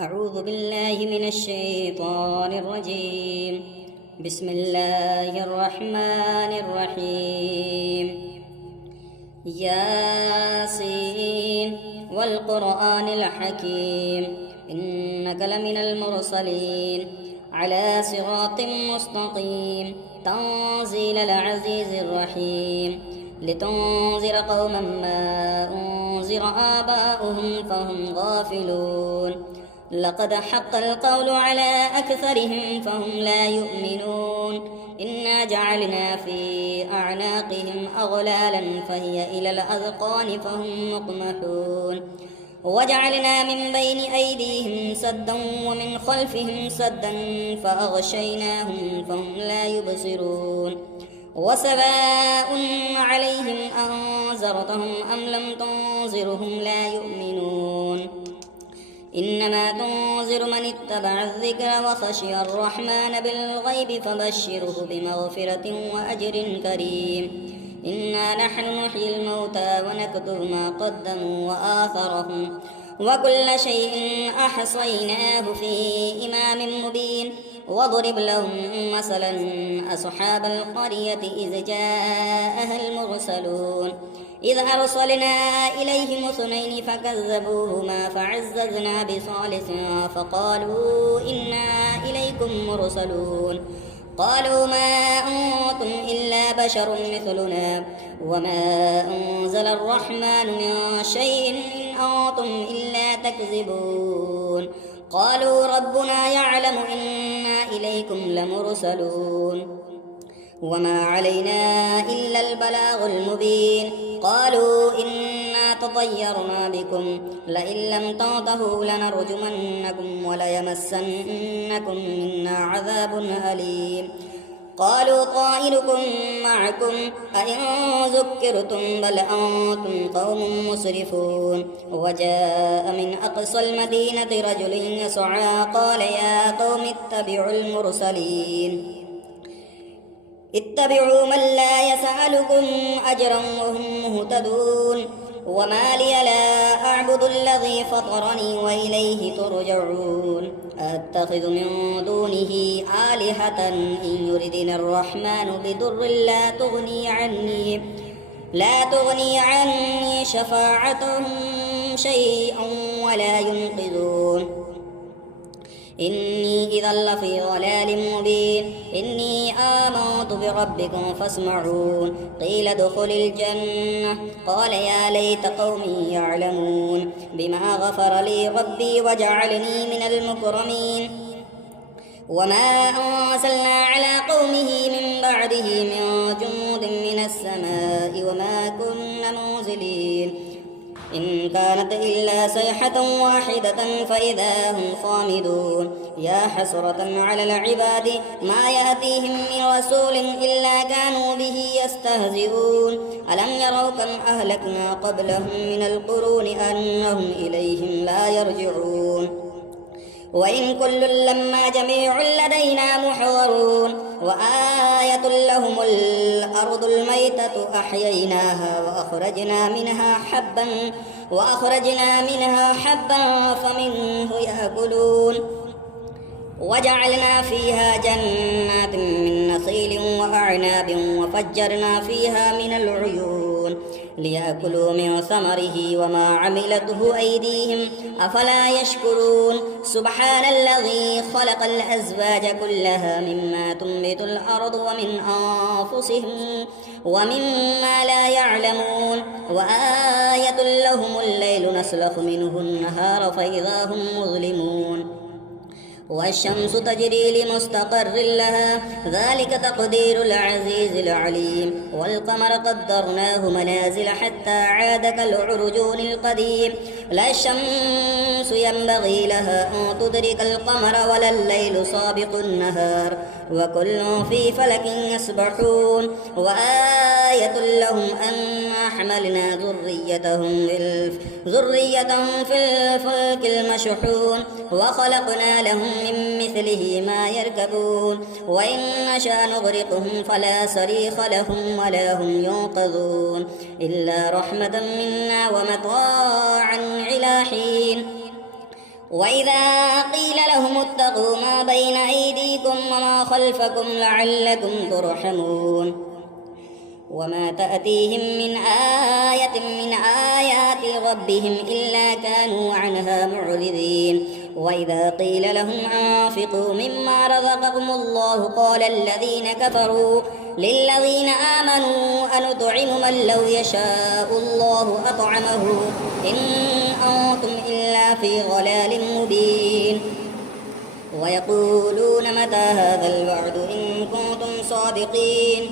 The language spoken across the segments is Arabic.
أعوذ بالله من الشيطان الرجيم. بسم الله الرحمن الرحيم. ياسين والقرآن الحكيم إنك لمن المرسلين على صراط مستقيم تنزيل العزيز الرحيم لتنذر قوما ما أنذر آباؤهم فهم غافلون لقد حق القول على أكثرهم فهم لا يؤمنون إنا جعلنا في أعناقهم أغلالا فهي إلى الأذقان فهم مقمحون وجعلنا من بين أيديهم سدا ومن خلفهم سدا فأغشيناهم فهم لا يبصرون وسواء عليهم أنذرتهم أم لم تنذرهم لا يؤمنون إنما تنذر من اتبع الذكر وخشي الرحمن بالغيب فبشره بمغفرة وأجر كريم إنا نحن نحيي الموتى ونكتب ما قدموا وآثرهم وكل شيء أحصيناه في إمام مبين واضرب لهم مثلا أصحاب القرية إذ جاءها المرسلون إذ أرسلنا إليهم اثنين فكذبوهما فعززنا بثالث فقالوا إنا إليكم مرسلون قالوا ما أنتم إلا بشر مثلنا وما أنزل الرحمن من شيء إن أنتم إلا تكذبون قالوا ربنا يعلم إنا إليكم لمرسلون وما علينا إلا البلاغ المبين قالوا إنا تطيرنا بكم لئن لم تنتهوا لنرجمنكم وليمسنكم منا عذاب أليم قالوا طائركم معكم أئن ذكرتم بل أنتم قوم مسرفون وجاء من أقصى المدينة رجل يسعى قال يا قوم اتبعوا المرسلين اتبعوا من لا يسألكم أجرا وهم مهتدون وما لي لا أعبد الذي فطرني وإليه ترجعون أتخذ من دونه آلهة إن يردني الرحمن بضر لا تغني عني شفاعتهم شيئا ولا ينقذون إني إذا لفي ضلال مبين إني آمنت بربكم فاسمعون قيل ادخل الجنة قال يا ليت قومي يعلمون بما غفر لي ربي وجعلني من المكرمين وما أنزلنا على قومه من بعده من جند من السماء وما كنا منزلين إن كانت إلا صيحة واحدة فإذا هم خامدون يا حسرة على العباد ما يأتيهم من رسول إلا كانوا به يستهزئون ألم يروا كم أهلكنا قبلهم من القرون أنهم إليهم لا يرجعون وإن كل لما جميع لدينا محضرون وآية لهم الأرض الميتة أحييناها وأخرجنا منها حبا فمنه يأكلون وجعلنا فيها جنات من نخيل وأعناب وفجرنا فيها من العيون ليأكلوا من ثمره وما عملته أيديهم أفلا يشكرون سبحان الذي خلق الأزواج كلها مما تنبت الأرض ومن أنفسهم ومما لا يعلمون وآية لهم الليل نسلخ منه النهار فإذا هم مظلمون والشمس تجري لمستقر لها ذلك تقدير العزيز العليم والقمر قدرناه منازل حتى عاد كالعرجون القديم لا الشمس ينبغي لها أن تدرك القمر ولا الليل سابق النهار وكل في فلك يسبحون وآية لهم أنا حملنا ذريتهم في الفلك المشحون وخلقنا لهم من مثله ما يركبون وإن نشأ نغرقهم فلا صريخ لهم ولا هم ينقذون إلا رحمة منا ومتاعا إلى حين وإذا قيل لهم اتقوا ما بين أيديكم وما خلفكم لعلكم ترحمون وما تأتيهم من آية من آيات ربهم إلا كانوا عنها معرضين وإذا قيل لهم أنفقوا مما رزقكم الله قال الذين كفروا للذين آمنوا أنطعم من لو يشاء الله أطعمه إن أنتم إلا في ضلال مبين ويقولون متى هذا الوعد إن كنتم صادقين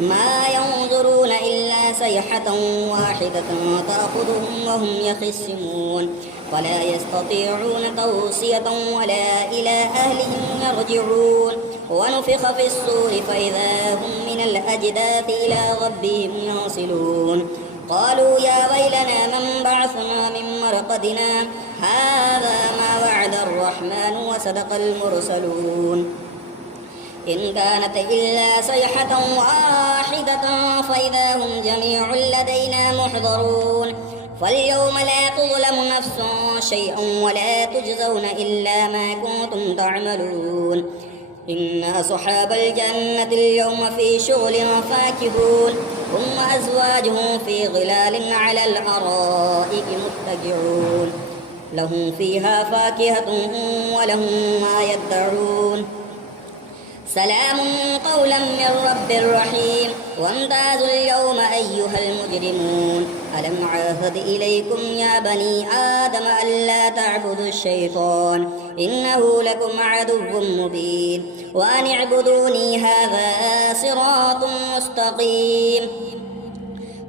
ما ينظرون إلا صيحة واحدة تأخذهم وهم يخصمون فلا يستطيعون توصية ولا إلى أهلهم يرجعون ونفخ في الصور فإذا هم من الأجداث إلى ربهم ينصلون قالوا يا ويلنا من بعثنا من مرقدنا هذا ما وعد الرحمن وصدق المرسلون إن كانت إلا صيحة واحدة فإذا هم جميع لدينا محضرون فاليوم لا تظلم نفس شيئا ولا تجزون إلا ما كنتم تعملون إن أصحاب الجنة اليوم في شغل فاكهون هم وأزواجهم في ظلال على الأرائك متكئون لهم فيها فاكهة ولهم ما يدعون سلام قولا من رب رحيم وامتازوا اليوم أيها المجرمون ألم عاهد إليكم يا بني آدم ألا تعبدوا الشيطان إنه لكم عدو مبين وأن اعبدوني هذا صراط مستقيم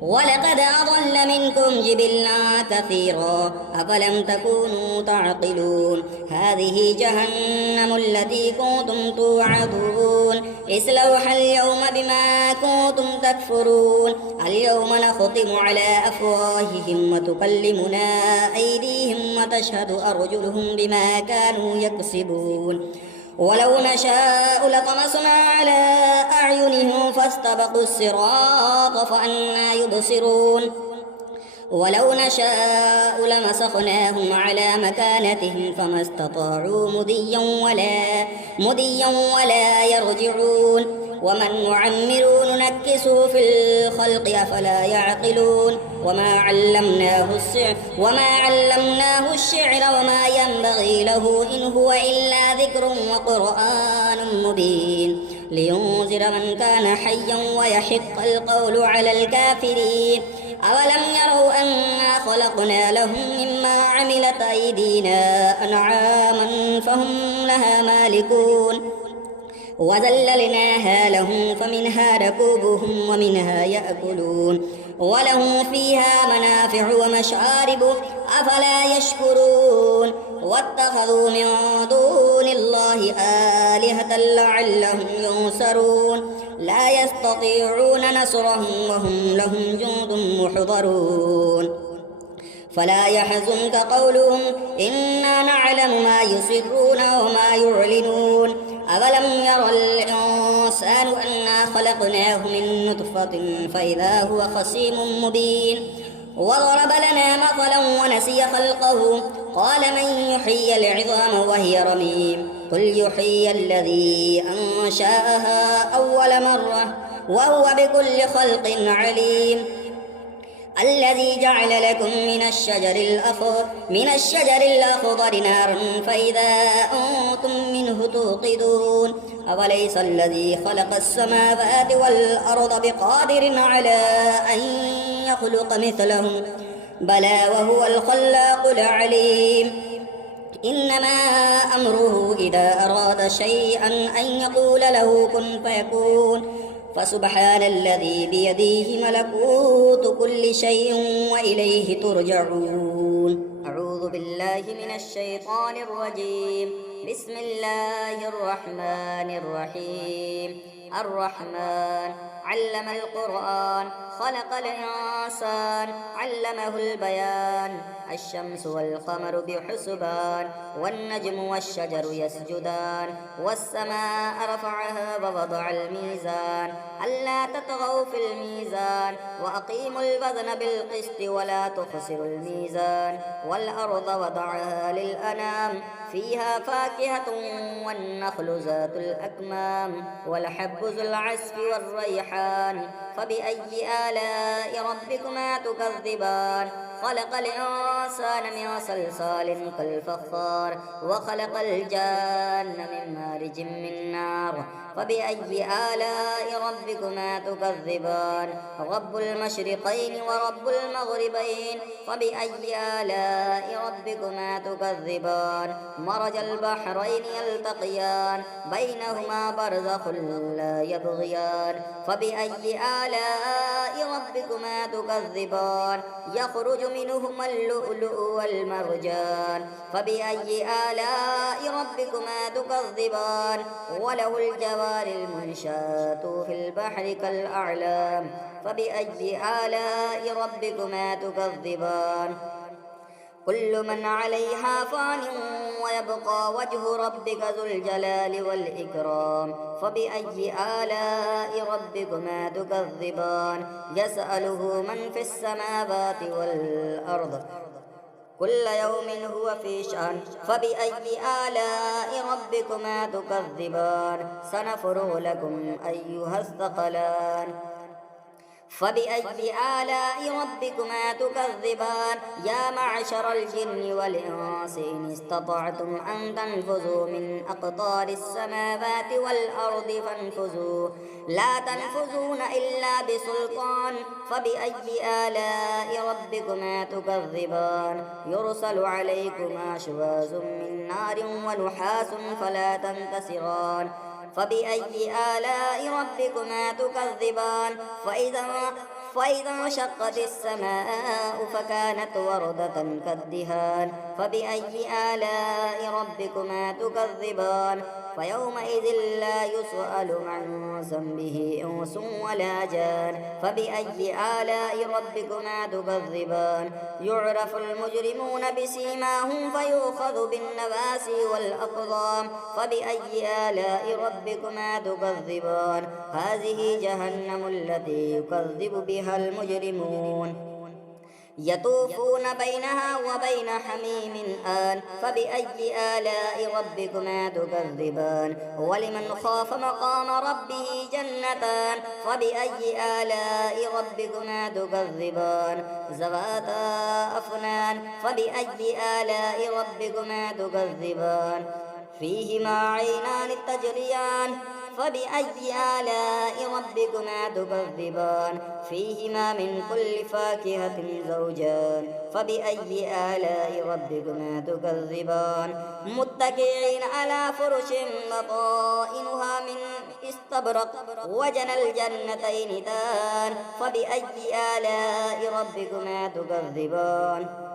ولقد أضل منكم جبلا كثيرا أفلم تكونوا تعقلون هذه جهنم التي كنتم توعدون اصلوها اليوم بما كنتم تكفرون اليوم نختم على أفواههم وتكلمنا أيديهم وتشهد أرجلهم بما كانوا يكسبون ولو نشاء لطمسنا على أعينهم فاستبقوا الصراط فأنى يبصرون ولو نشاء لمسخناهم على مكانتهم فما استطاعوا مضيا ولا يرجعون ومن نعمر ننكسه في الخلق أفلا يعقلون وما علمناه الشعر وما ينبغي له إن هو إلا ذكر وقرآن مبين لينذر من كان حيا ويحق القول على الكافرين أولم يروا أنا خلقنا لهم مما عملت أيدينا أنعاما فهم لها مالكون وذللناها لهم فمنها ركوبهم ومنها يأكلون ولهم فيها منافع ومشارب أفلا يشكرون واتخذوا من دون الله آلهة لعلهم ينصرون لا يستطيعون نصرهم وهم لهم جند محضرون فلا يحزنك قولهم إنا نعلم ما يسرون وما يعلنون أولم ير الإنسان أنا خلقناه من نطفة فإذا هو خصيم مبين وضرب لنا مثلا ونسي خلقه قال من يحيي العظام وهي رميم قل يحيي الذي أنشأها أول مرة وهو بكل خلق عليم الذي جعل لكم من الشجر الأخضر نارا فإذا أنتم منه توقدون أوليس الذي خلق السماوات والأرض بقادر على أن يخلق مثلهم بلى وهو الخلاق العليم إنما أمره إذا أراد شيئا أن يقول له كن فيكون فسبحان الذي بيده ملكوت كل شيء وإليه ترجعون أعوذ بالله من الشيطان الرجيم بسم الله الرحمن الرحيم الرحمن علم القرآن خلق الإنسان علمه البيان الشمس والقمر بحسبان والنجم والشجر يسجدان والسماء رفعها ووضع الميزان ألا تطغوا في الميزان وأقيموا الوزن بالقسط ولا تخسروا الميزان والأرض وضعها للأنام فيها فاكهة والنخل ذات الأكمام والحب ذو العصف والريحان فبأي آلاء ربكما تكذبان خلق الإنسان من صلصال كالفخار وخلق الجان من مارج من نار فبأي آلاء ربكما تكذبان رب المشرقين ورب المغربين فبأي آلاء ربكما تكذبان مرج البحرين يلتقيان بينهما برزخ لا يبغيان فبأي آلاء ربكما تكذبان يخرج منهما اللؤلؤ والمرجان فبأي آلاء ربكما تكذبان وله الجوار المنشآت في البحر كالأعلام فبأي آلاء ربكما تكذبان كل من عليها فان ويبقى وجه ربك ذو الجلال والإكرام فبأي آلاء ربكما تكذبان يسأله من في السماوات والأرض كل يوم هو في شأن فبأي آلاء ربكما تكذبان سنفرغ لكم أيها الثقلان فبأي آلاء ربكما تكذبان يا معشر الجن والإنس إن استطعتم أن تنفذوا من أقطار السماوات والأرض فانفذوا لا تنفذون إلا بسلطان فبأي آلاء ربكما تكذبان يرسل عليكما شواظ من نار ونحاس فلا تنتصران فبأي آلاء ربكما تكذبان فإذا انشقت السماء فكانت وردة كالدهان فبأي آلاء ربكما تكذبان فيومئذ لا يسأل عن ذنبه إنس ولا جان فبأي آلاء ربكما تكذبان يعرف المجرمون بسيماهم فيؤخذ بالنواسي والأقدام فبأي آلاء ربكما تكذبان هذه جهنم التي يكذب بها المجرمون يطوفون بينها وبين حميم آن فبأي آلاء ربكما تكذبان ولمن خاف مقام ربه جنتان فبأي آلاء ربكما تكذبان ذواتا أفنان فبأي آلاء ربكما تكذبان فيهما عينان تجريان فبأي آلاء ربكما تكذبان فيهما من كل فاكهة زوجان فبأي آلاء ربكما تكذبان متكئين على فرش بطائنها من استبرق وجنى الجنتين دان فبأي آلاء ربكما تكذبان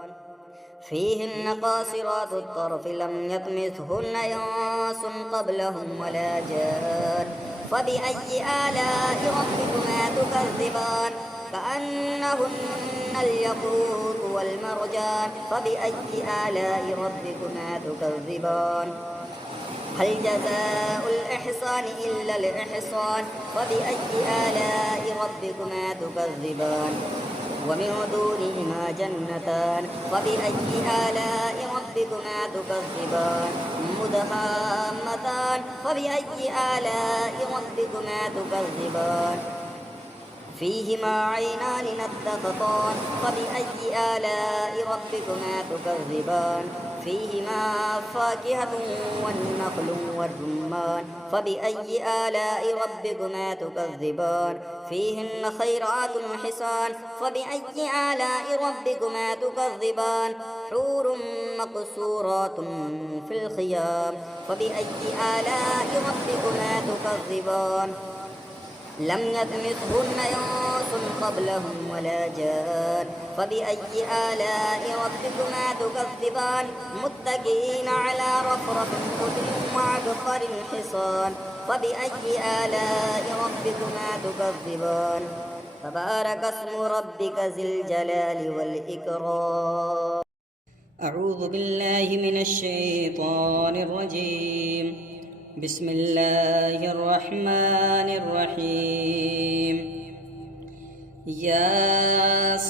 فيهن قاصرات الطرف لم يطمثهن إنس قبلهم ولا جان فبأي آلاء ربكما تكذبان كأنهن الياقوت والمرجان فبأي آلاء ربكما تكذبان هل جزاء الإحسان إلا الإحسان فبأي آلاء ربكما تكذبان ومن دونهما جنتان فبأي آلاء ربكما تكذبان مدهامتان فبأي آلاء ربكما تكذبان فيهما عينان نضختان فبأي آلاء ربكما تكذبان فيهما فاكهة والنخل والرمان فبأي آلاء ربكما تكذبان فيهن خيرات حسان فبأي آلاء ربكما تكذبان حور مقصورات في الخيام فبأي آلاء ربكما تكذبان لم يطمثهن إنس قبلهم ولا جان فبأي آلاء ربكما تكذبان متكئين على صفرة خضر وعبقر حصان فبأي آلاء ربكما تكذبان تبارك اسم ربك ذي الجلال والإكرام. أعوذ بالله من الشيطان الرجيم. بسم الله الرحمن الرحيم. ياسين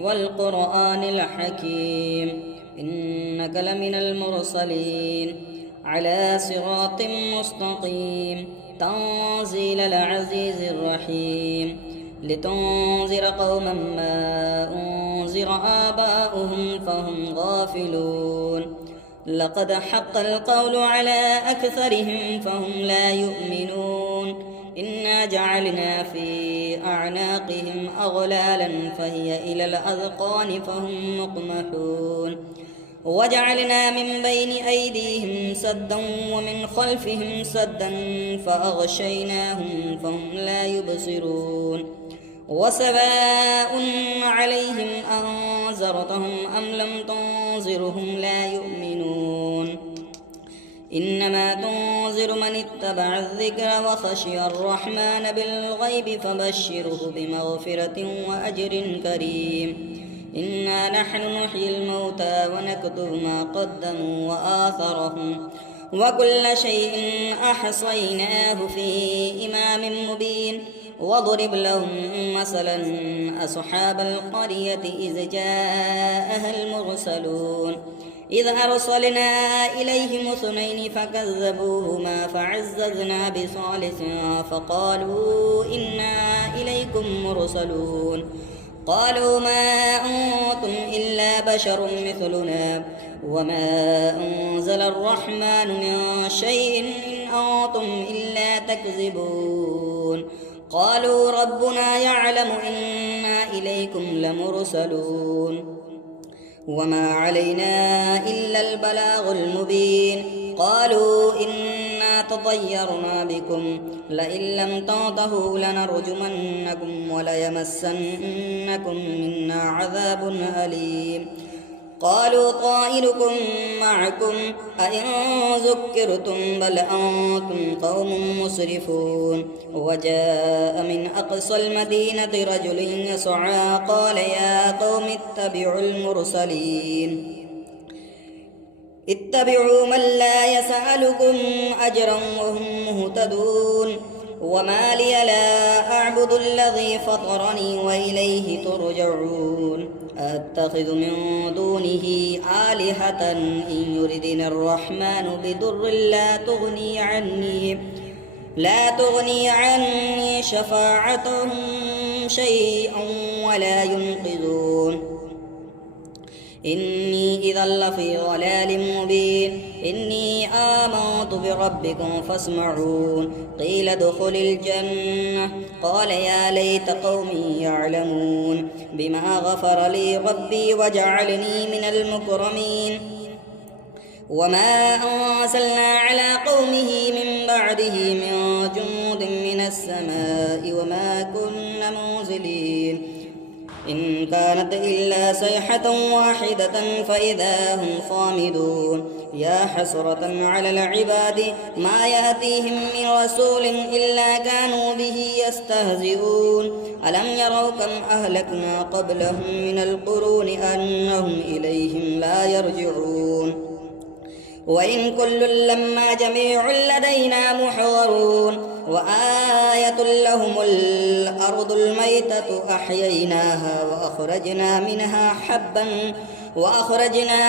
والقرآن الحكيم إنك لمن المرسلين على صراط مستقيم تنزيل العزيز الرحيم لتنذر قوما ما أنذر آباؤهم فهم غافلون لقد حق القول على أكثرهم فهم لا يؤمنون إنا جعلنا في أعناقهم أغلالا فهي إلى الأذقان فهم مقمحون وجعلنا من بين أيديهم سدا ومن خلفهم سدا فأغشيناهم فهم لا يبصرون وسواء عليهم أنذرتهم أم لم تنذرهم لا يؤمنون إنما تنذر من اتبع الذكر وخشي الرحمن بالغيب فبشره بمغفرة وأجر كريم إنا نحن نحيي الموتى ونكتب ما قدموا وآثرهم وكل شيء أحصيناه في إمام مبين واضرب لهم مثلا أصحاب القرية إذ جاءها المرسلون إذ أرسلنا إليهم اثنين فكذبوهما فعززنا بثالث فقالوا إنا إليكم مرسلون قالوا ما أنتم إلا بشر مثلنا وما أنزل الرحمن من شيء إن أنتم إلا تكذبون قالوا ربنا يعلم إنا إليكم لمرسلون وما علينا إلا البلاغ المبين قالوا إنا تطيرنا بكم لئن لم تنتهوا لنرجمنكم وليمسنكم منا عذاب أليم قالوا طائركم معكم أئن ذكرتم بل أنتم قوم مسرفون وجاء من أقصى المدينة رجل يسعى قال يا قوم اتبعوا المرسلين اتبعوا من لا يسألكم أجرا وهم مهتدون وما لي لا أعبد الذي فطرني وإليه ترجعون أتخذ من دونه آلهة إن يردني الرحمن بضر لا تغني عني شفاعتهم شيئا ولا ينقذون إني إذا لفي ضلال مبين إني آمنت بربكم فاسمعون قيل ادخل الجنة قال يا ليت قومي يعلمون بما غفر لي ربي وجعلني من المكرمين وما أنزلنا على قومه من بعده من جند من السماء وما كنا منزلين إن كانت إلا صيحة واحدة فإذا هم صامدون يا حسرة على العباد ما يأتيهم من رسول إلا كانوا به يستهزئون ألم يروا كم أهلكنا قبلهم من القرون أنهم إليهم لا يرجعون وإن كل لما جميع لدينا محضرون وآية لهم الأرض الميتة أحييناها وأخرجنا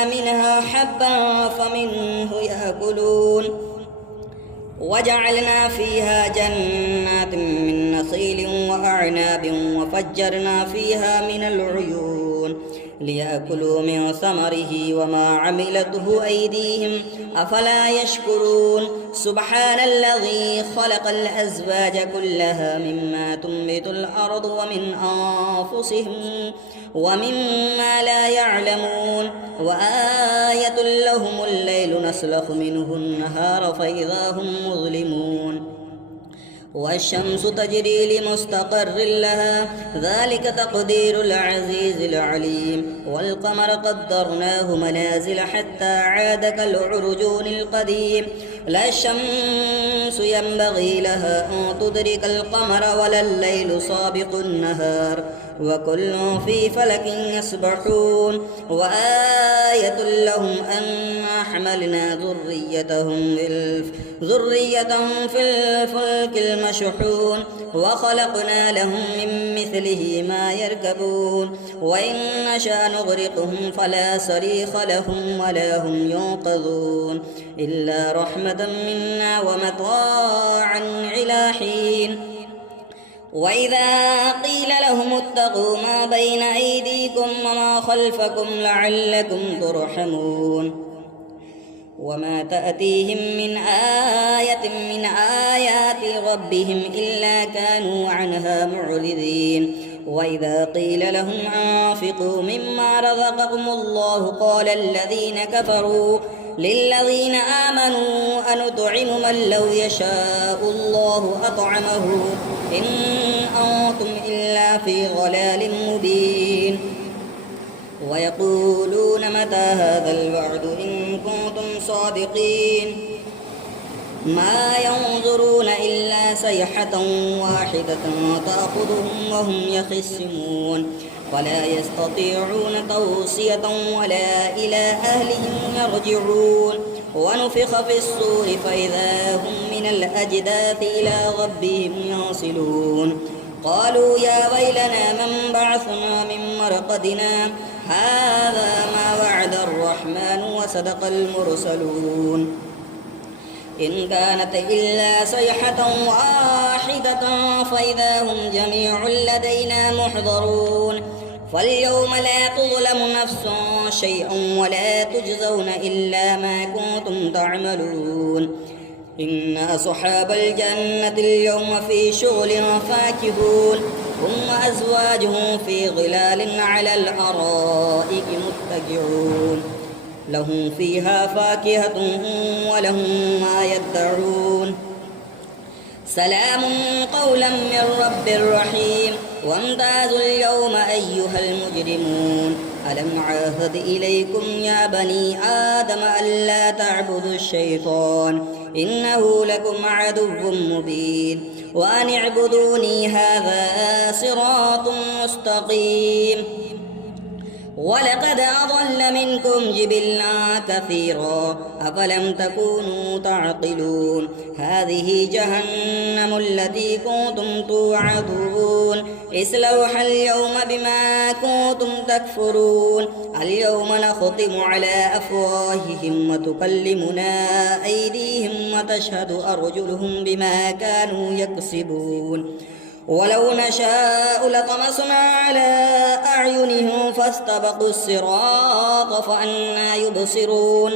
منها حبا فمنه يأكلون وجعلنا فيها جنات من نخيل وأعناب وفجرنا فيها من العيون ليأكلوا من ثمره وما عملته أيديهم أفلا يشكرون سبحان الذي خلق الأزواج كلها مما تنبت الأرض ومن أنفسهم ومما لا يعلمون وآية لهم الليل نسلخ منه النهار فإذا هم مظلمون والشمس تجري لمستقر لها ذلك تقدير العزيز العليم والقمر قدرناه منازل حتى عاد كالعرجون القديم لا الشمس ينبغي لها أن تدرك القمر ولا الليل سابق النهار وكل في فلك يسبحون وآية لهم أنا حملنا ذريتهم في الفلك المشحون وخلقنا لهم من مثله ما يركبون وإن نشأ نغرقهم فلا صريخ لهم ولا هم ينقذون إلا رحمة منا ومتاعا إلى حين وإذا قيل لهم اتقوا ما بين أيديكم وما خلفكم لعلكم ترحمون وما تأتيهم من آية من آيات ربهم إلا كانوا عنها معرضين وإذا قيل لهم أنفقوا مما رزقكم الله قال الذين كفروا للذين آمنوا أنطعم من لو يشاء الله أطعمه إن أنتم إلا في ضلال مبين ويقولون متى هذا الوعد إن كنتم صادقين ما ينظرون إلا صيحة واحدة تأخذهم وهم يخصمون ولا يستطيعون توصية ولا إلى أهلهم يرجعون ونفخ في الصور فإذا هم من الأجداث إلى ربهم ينصلون قالوا يا ويلنا من بعثنا من مرقدنا هذا ما وعد الرحمن وصدق المرسلون إن كانت إلا صيحة واحدة فإذا هم جميع لدينا محضرون فاليوم لا تظلم نفس شيئا ولا تجزون إلا ما كنتم تعملون إن أصحاب الجنة اليوم في شغل فاكهون هم وأزواجهم في ظلال على الأرائك متكئون لهم فيها فاكهة ولهم ما يدعون سلام قولا من رب رحيم وامتازوا اليوم أيها المجرمون ألم عاهد إليكم يا بني آدم ألا تعبدوا الشيطان إنه لكم عدو مبين وأن اعبدوني هذا صراط مستقيم ولقد أضل منكم جبلا كثيرا أفلم تكونوا تعقلون هذه جهنم التي كنتم توعدون اصلوها اليوم بما كنتم تكفرون اليوم نختم على أفواههم وتكلمنا أيديهم وتشهد أرجلهم بما كانوا يكسبون ولو نشاء لطمسنا على أعينهم فاستبقوا الصراط فأنى يبصرون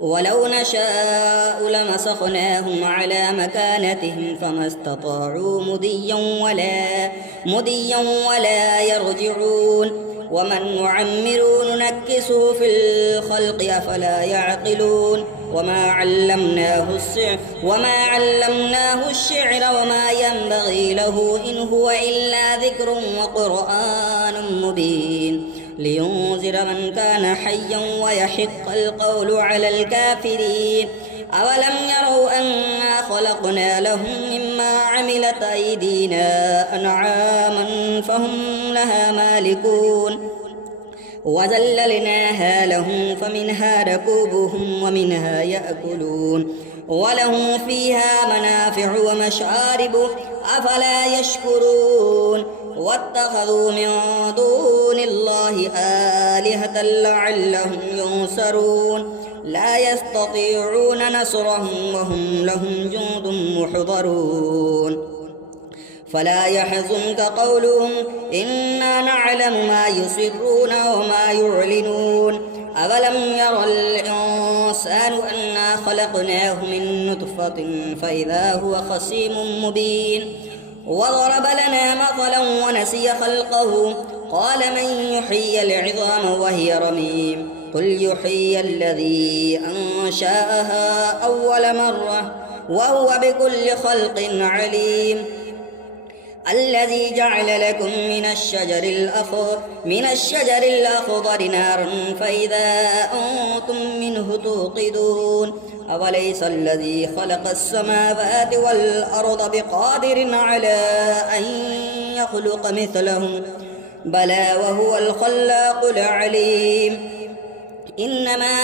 ولو نشاء لمسخناهم على مكانتهم فما استطاعوا مديا ولا يرجعون ومن نعمر ننكسه في الخلق أفلا يعقلون وما علمناه الشعر وما ينبغي له إن هو إلا ذكر وقرآن مبين لينذر من كان حيا ويحق القول على الكافرين أولم يروا أنا خلقنا لهم مما عملت أيدينا أنعاما فهم لها مالكون وذللناها لهم فمنها ركوبهم ومنها يأكلون ولهم فيها منافع ومشارب أفلا يشكرون واتخذوا من دون الله آلهة لعلهم ينصرون لا يستطيعون نصرهم وهم لهم جند محضرون فلا يحزنك قولهم إنا نعلم ما يسرون وما يعلنون أولم ير الإنسان أنا خلقناه من نطفة فإذا هو خصيم مبين وضرب لنا مثلا ونسي خلقه قال من يحيي العظام وهي رميم قل يحيي الذي أنشأها أول مرة وهو بكل خلق عليم الذي جعل لكم من الشجر الأخضر نارا فإذا أنتم منه توقدون أوليس الذي خلق السماوات والأرض بقادر على أن يخلق مثلهم بلى وهو الخلاق العليم إنما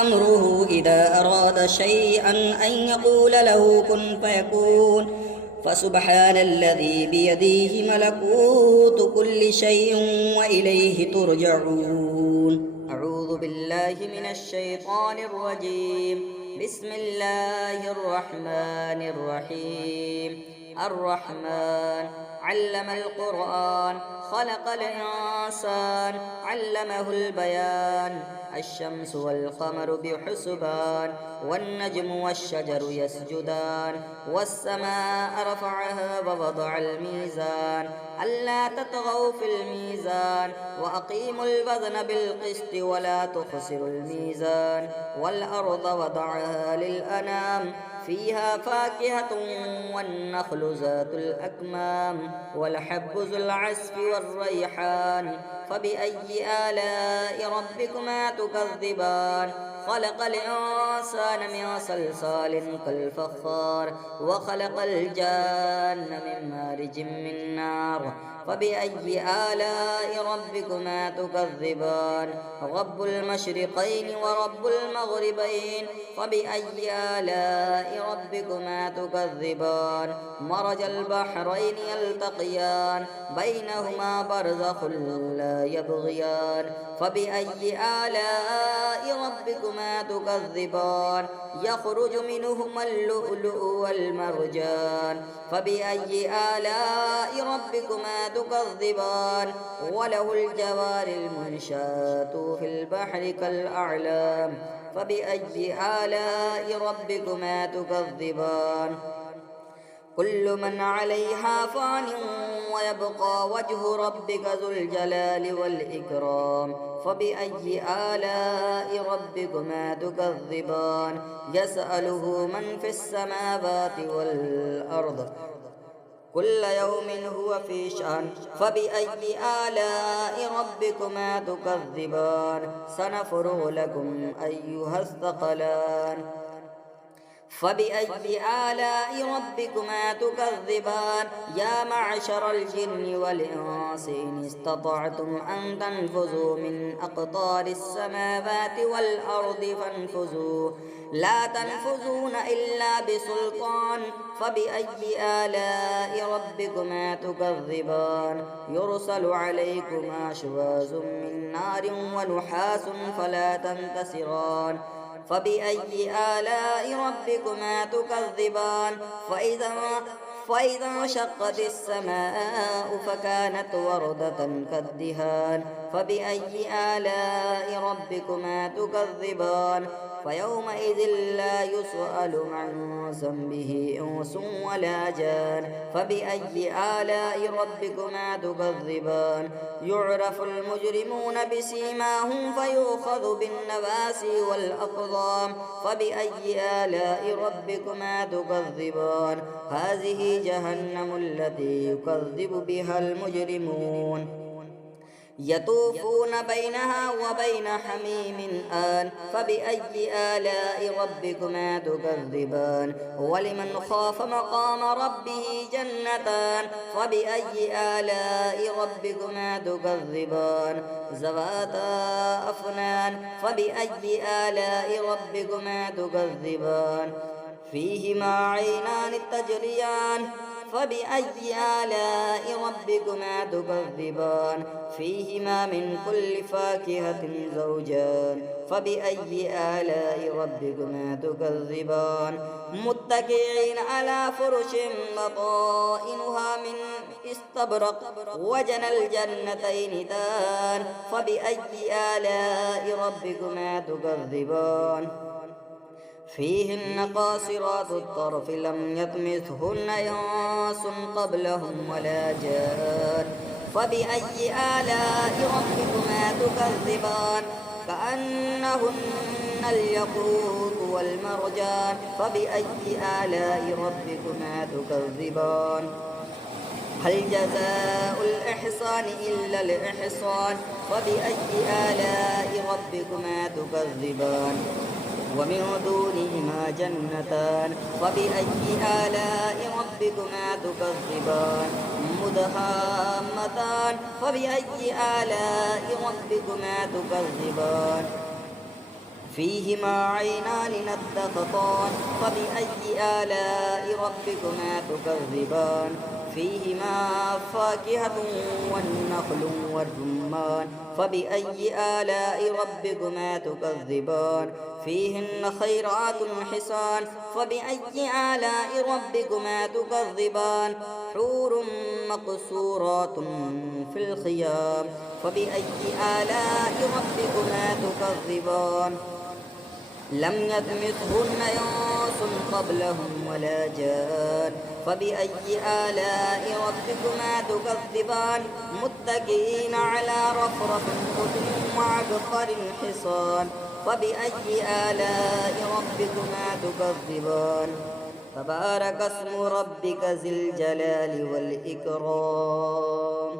أمره إذا أراد شيئا أن يقول له كن فيكون فسبحان الذي بيده ملكوت كل شيء وإليه ترجعون أعوذ بالله من الشيطان الرجيم بسم الله الرحمن الرحيم الرحمن علم القرآن خلق الإنسان علمه البيان الشمس والقمر بحسبان والنجم والشجر يسجدان والسماء رفعها ووضع الميزان ألا تطغوا في الميزان وأقيموا الوزن بالقسط ولا تخسروا الميزان والأرض وضعها للأنام فيها فاكهة والنخل ذات الأكمام والحب ذو العصف والريحان فبأي آلاء ربكما تكذبان خلق الإنسان من صلصال كالفخار وخلق الجان من مارج من نار فبأي آلاء ربكما تكذبان رب المشرقين ورب المغربين فبأي آلاء ربكما تكذبان مرج البحرين يلتقيان بينهما برزخ لا يبغيان فبأي آلاء ربكما تكذبان يخرج منهما اللؤلؤ والمرجان فبأي آلاء ربكما تكذبان وله الجوار المنشآت في البحر كالأعلام فبأي آلاء ربكما تكذبان كل من عليها فان ويبقى وجه ربك ذو الجلال والإكرام فبأي آلاء ربكما تكذبان يسأله من في السماوات والأرض كل يوم هو في شأن فبأي آلاء ربكما تكذبان سنفرغ لكم أيها الثقلان فبأي آلاء ربكما تكذبان يا معشر الجن والإنس إن استطعتم أن تنفذوا من أقطار السماوات والأرض فانفذوا لا تنفذون إلا بسلطان فبأي آلاء ربكما تكذبان يرسل عليكما شواظ من نار ونحاس فلا تنتصران فبأي آلاء ربكما تكذبان فإذا انشقت السماء فكانت وردة كالدهان فبأي آلاء ربكما تكذبان فيومئذ لا يسأل عن ذنبه إنس ولا جان فبأي آلاء ربكما تكذبان يعرف المجرمون بسيماهم فيؤخذ بالنواسي والأقدام فبأي آلاء ربكما تكذبان هذه جهنم التي يكذب بها المجرمون يطوفون بينها وبين حميم آن فبأي آلاء ربكما تكذبان ولمن خاف مقام ربه جنتان فبأي آلاء ربكما تكذبان ذواتا أفنان فبأي آلاء ربكما تكذبان فيهما عينان تجريان فبأي آلاء ربكما تكذبان فيهما من كل فاكهة زوجان فبأي آلاء ربكما تكذبان متكئين على فرش بطائنها من استبرق وجنى الجنتين دان فبأي آلاء ربكما تكذبان فيهن قاصرات الطرف لم يطمثهن إنس قبلهم ولا جان فبأي آلاء ربكما تكذبان كأنهن الياقوت والمرجان فبأي آلاء ربكما تكذبان هل جزاء الإحسان إلا الإحسان فبأي آلاء ربكما تكذبان ومن دونهما جنتان فبأي آلاء ربكما تكذبان مدهامتان فبأي آلاء ربكما تكذبان فيهما عينان نضختان فبأي آلاء ربكما تكذبان فيهما فاكهة والنخل والرمان فبأي آلاء ربكما تكذبان فيهن خيرات حسان فبأي آلاء ربكما تكذبان حور مقصورات في الخيام فبأي آلاء ربكما تكذبان لم يطمثهن إنس قبلهم ولا جان فبأي آلاء ربكما تكذبان متكئين على رفرف خضر وعبقر حصان فبأي آلاء ربكما تكذبان تبارك اسم ربك ذي الجلال والإكرام